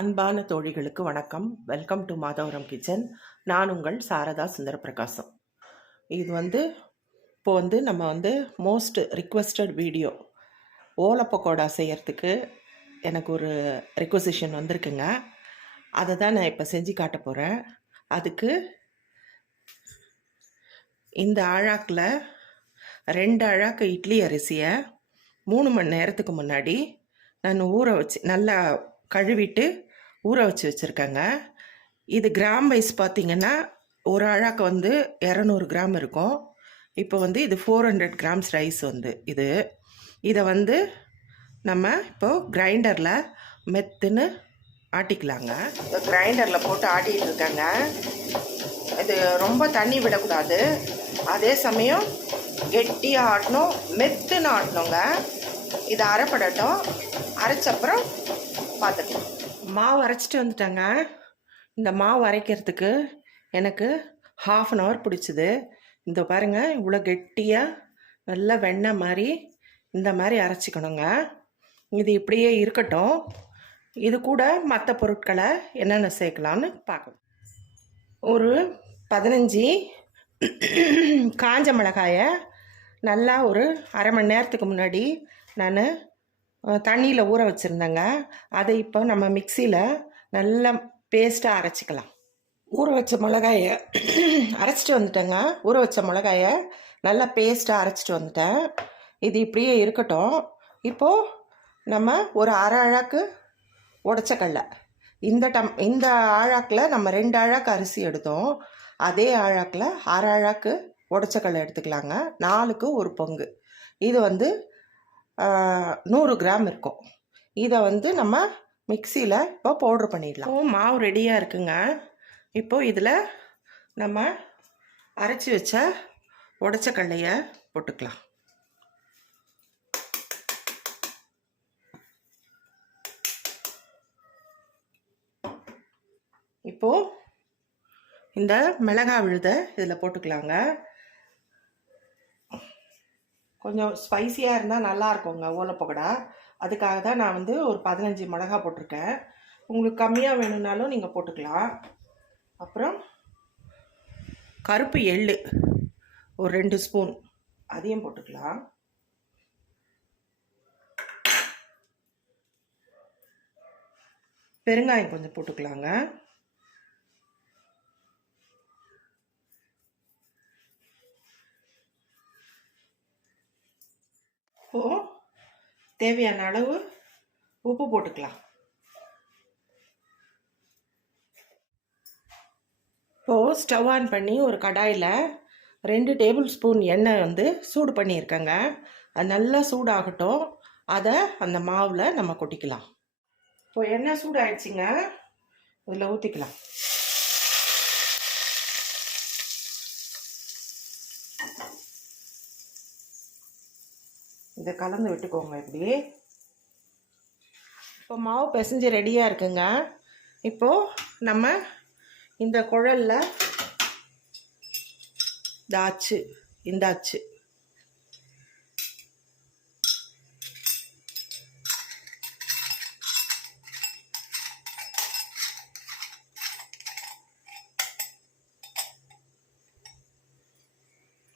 அன்பான தோழிகளுக்கு வணக்கம். Welcome to Madhavaram kitchen. நான் உங்கள் சாரதா சுந்தர பிரகாசம். இது இப்போ நம்ம மோஸ்ட் ரிக்வெஸ்டட் வீடியோ ஓலை பக்கோடா செய்யறதுக்கு எனக்கு ஒரு ரெக்வசிஷன் வந்திருக்குங்க. அதை தான் நான் இப்போ செஞ்சு காட்ட போகிறேன். அதுக்கு இந்த அழாக்கில் 2 அழாக்கு இட்லி அரிசியை 3 மணி நேரத்துக்கு முன்னாடி நான் ஊற வச்சு நல்லா கழுவிட்டு ஊற வச்சு வச்சுருக்கேங்க. இது கிராம் வைஸ் பார்த்திங்கன்னா ஒரு அழாக்கு 200 கிராம் இருக்கும். இப்போ இது 400 கிராம்ஸ் ரைஸ் இதை நம்ம இப்போது கிரைண்டரில் மெத்துன்னு ஆட்டிக்கலாங்க. கிரைண்டரில் போட்டு ஆட்டிகிட்டு இருக்காங்க. இது ரொம்ப தண்ணி விடக்கூடாது, அதே சமயம் கெட்டியாக ஆட்டணும், மெத்துன்னு ஆட்டணுங்க. இதை அரைப்படட்டும். அரைச்சப்புறம் பார்த்துக்கலாம். மாவு அரைச்சிட்டு வந்துட்டாங்க. இந்த மாவு அரைக்கிறதுக்கு எனக்கு 1/2 hour பிடிச்சிது. இந்த பாருங்கள், இவ்வளோ கெட்டியாக நல்லா வெண்ணெய் மாதிரி இந்த மாதிரி அரைச்சிக்கணுங்க. இது இப்படியே இருக்கட்டும். இது கூட மற்ற பொருட்களை என்னென்ன சேர்க்கலான்னு பார்க்கணும். ஒரு 15 காஞ்ச மிளகாயை நல்லா ஒரு அரை மணி நேரத்துக்கு முன்னாடி நான் தண்ணியில் ஊற வச்சுருந்தேங்க. அதை இப்போ நம்ம மிக்சியில் நல்லா பேஸ்ட்டாக அரைச்சிக்கலாம். ஊற வச்ச மிளகாயை அரைச்சிட்டு வந்துட்டேங்க. ஊற வச்ச மிளகாயை நல்லா பேஸ்ட்டாக அரைச்சிட்டு வந்துட்டேன். இது இப்படியே இருக்கட்டும். இப்போது நம்ம ஒரு அரை அழாக்கு உடச்ச கடலை, இந்த ஆழாக்கில் நம்ம 2 அழாக்கு அரிசி எடுத்தோம். அதே ஆழாக்கில் அரை அழாக்கு உடச்ச கடலை எடுத்துக்கலாங்க. 4க்கு 1 பங்கு. இது 100 கிராம் இருக்கும். இதை நம்ம மிக்சியில் இப்போ பவுட்ரு பண்ணிடலாம். மாவு ரெடியாக இருக்குங்க. இப்போது இதில் நம்ம அரைச்சி வச்ச உடச்ச கடலையை போட்டுக்கலாம். இப்போது இந்த மிளகாய் விழுதை இதில் போட்டுக்கலாங்க. கொஞ்சம் ஸ்பைஸியாக இருந்தால் நல்லா இருக்குங்க ஓலை பக்கோடா. அதுக்காக தான் நான் ஒரு 15 மிளகா போட்டிருக்கேன். உங்களுக்கு கம்மியாக வேணும்னாலும் நீங்கள் போட்டுக்கலாம். அப்புறம் கருப்பு எள்ளு ஒரு 2 ஸ்பூன், அதையும் போட்டுக்கலாம். பெருங்காயம் கொஞ்சம் போட்டுக்கலாங்க. இப்போது தேவையான அளவு உப்பு போட்டுக்கலாம். இப்போது ஸ்டவ் ஆன் பண்ணி ஒரு கடாயில் 2 டேபிள் ஸ்பூன் எண்ணெய் சூடு பண்ணியிருக்கேங்க. அது நல்லா சூடாகட்டும். அதை அந்த மாவில் நம்ம கொட்டிக்கலாம். இப்போ எண்ணெய் சூடாகிடுச்சிங்க, இதில் ஊற்றிக்கலாம். இதை கலந்து விட்டுக்கோங்க. இப்படி இப்போ மாவு பிசைஞ்சு ரெடியாக இருக்குங்க. இப்போது நம்ம இந்த குழலில் இந்தாச்சு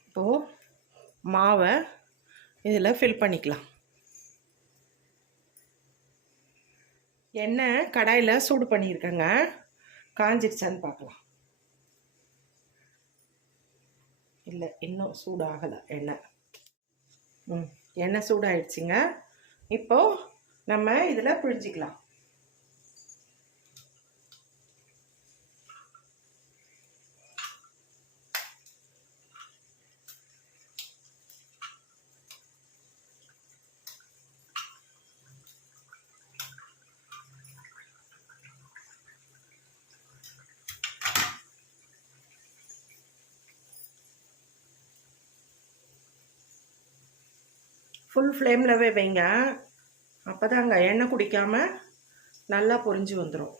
இப்போது மாவை இதில் ஃபில் பண்ணிக்கலாம். எண்ணெய் கடாயில் சூடு பண்ணியிருக்கேங்க. காஞ்சிருச்சான்னு பார்க்கலாம். இல்லை, இன்னும் சூடாகலை எண்ணெய். எண்ணெய் சூடாகிடுச்சிங்க. இப்போது நம்ம இதில் பிழிஞ்சிக்கலாம். ஃபுல் ஃப்ளேமில் வைங்க. அப்போ தாங்க எண்ணெய் குடிக்காமல் நல்லா பொரிஞ்சு வந்துடும்.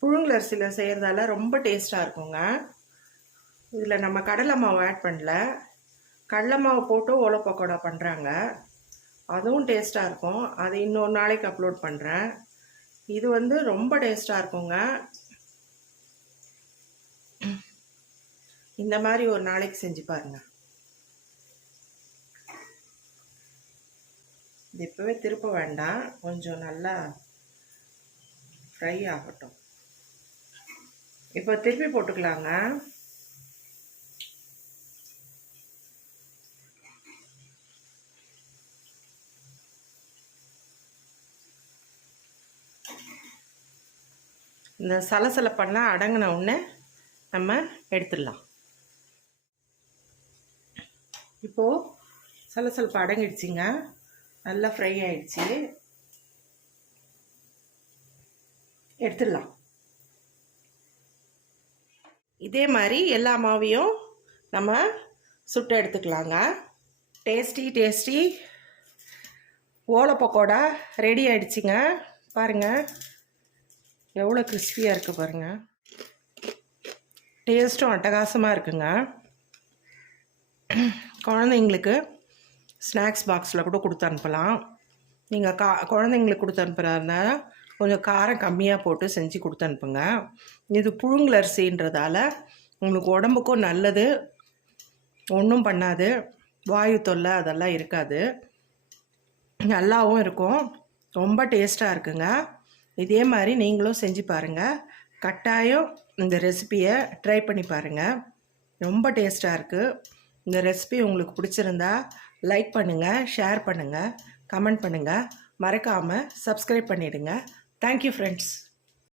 புழுங்கலரிசியில் செய்கிறதால ரொம்ப டேஸ்ட்டாக இருக்குங்க. இதில் நம்ம கடலை மாவு ஆட் பண்ணல. கடலை மாவு போட்டு ஓலை பக்கோடா பண்ணுறாங்க, அதுவும் டேஸ்ட்டாக இருக்கும். அது இன்னொரு நாளைக்கு அப்லோட் பண்ணுறேன். இது வந்து ரொம்ப டேஸ்ட்டாக இருக்குங்க. இந்த மாதிரி ஒரு நாளைக்கு செஞ்சு பாருங்க. இது இப்போவே திருப்ப வேண்டாம், கொஞ்சம் நல்லா ஃப்ரை ஆகட்டும். இப்போ திருப்பி போட்டுக்கலாங்க. இந்த சலசலப்பெல்லாம் அடங்கின உடனே நம்ம எடுத்துடலாம். இப்போது சலசலப்பு அடங்கிடுச்சிங்க, நல்லா ஃப்ரை ஆயிடுச்சு. எடுத்துடலாம். இதே மாதிரி எல்லா மாவையும் நம்ம சுட்டு எடுத்துக்கலாங்க. டேஸ்டி ஓலை பக்கோடா ரெடி ஆயிடுச்சுங்க. பாருங்கள் எவ்வளோ கிறிஸ்பியாக இருக்குது பாருங்கள். டேஸ்ட்டும் அட்டகாசமாக இருக்குங்க. குழந்தைங்களுக்கு ஸ்நாக்ஸ் பாக்ஸில் கூட கொடுத்து அனுப்பலாம். நீங்கள் குழந்தைங்களுக்கு கொடுத்து அனுப்புகிறதா கொஞ்சம் காரம் கம்மியாக போட்டு செஞ்சு கொடுத்து அனுப்புங்க. இது புழுங்கல் அரிசின்றதால உங்களுக்கு உடம்புக்கும் நல்லது, ஒன்றும் பண்ணாது, வாயு தொல்லை அதெல்லாம் இருக்காது, நல்லாவும் இருக்கும். ரொம்ப டேஸ்ட்டாக இருக்குங்க. இதே மாதிரி நீங்களும் செஞ்சு பாருங்கள். கட்டாயம் இந்த ரெசிபியை ட்ரை பண்ணி பாருங்கள். ரொம்ப டேஸ்ட்டாக இருக்குது. இந்த ரெசிபி உங்களுக்கு பிடிச்சிருந்தா லைக் பண்ணுங்கள், ஷேர் பண்ணுங்கள், கமெண்ட் பண்ணுங்கள், மறக்காமல் சப்ஸ்கிரைப் பண்ணிவிடுங்க. Thank you friends.